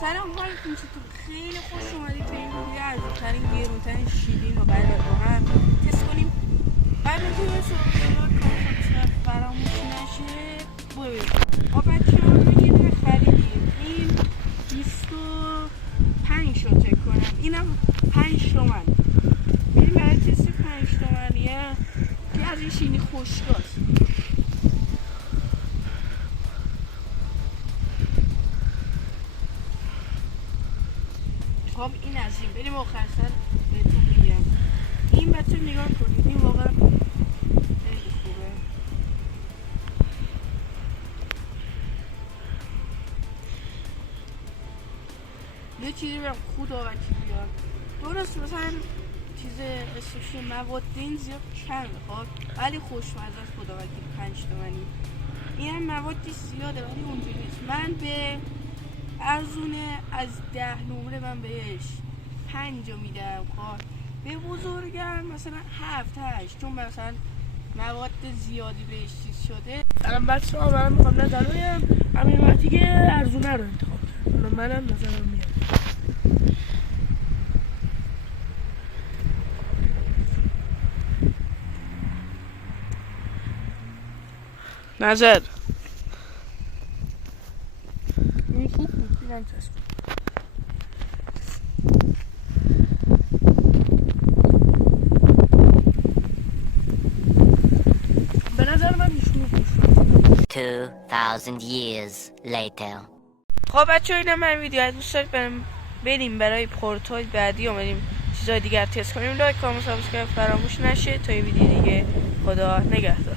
سلام علیکم، چطور؟ خیلی خوش اومدید به این ویدیو ارزونترین گرونترین شیرین رو قرار با هم تست کنیم. قبل اینکه به سوال کار فراموش نشه ببینید ما بچه ها رو یه دونه خریدیم. این 25 شد فکر کنم، اینم 5 تومن. بریم برای تست 5 تومنیه که از این شیرینی خوشگاست. خب این از این بریم آخر سر بهتون میگم. این بچه نگاه کنید، این واقعا خیلی خوبه. یه چیزی بگم خدا وکیلی بیاد درست، مثلا چیز اسمش مواد این زیاد کم خب ولی خوشمزه است. خدا وکیلی 5 تومنی. این هم موادی زیاده ولی اونجوری نیست. من به ارزونه از 10 نمره من بهش 5 میدم. خب به بزرگم مثلا 7-8، چون مثلا مواد زیادی بهش چیز شده. الان بچه ها من میخوام نظرم همین وقتی که ارزونه رو انتخاب کنم. منم نظرم میاد. نظر این خوب بود، اینم تست کن. به نظر من میشون 2000 years later. خب بچه ها اینم من ویدیو از دوست دارید بریم برای پورتال بعدی اومدیم چیزای دیگر تست کنیم. لایک کامنت سابسکرایب فراموش نشه تا یه ویدیو دیگه. خدا نگهدار.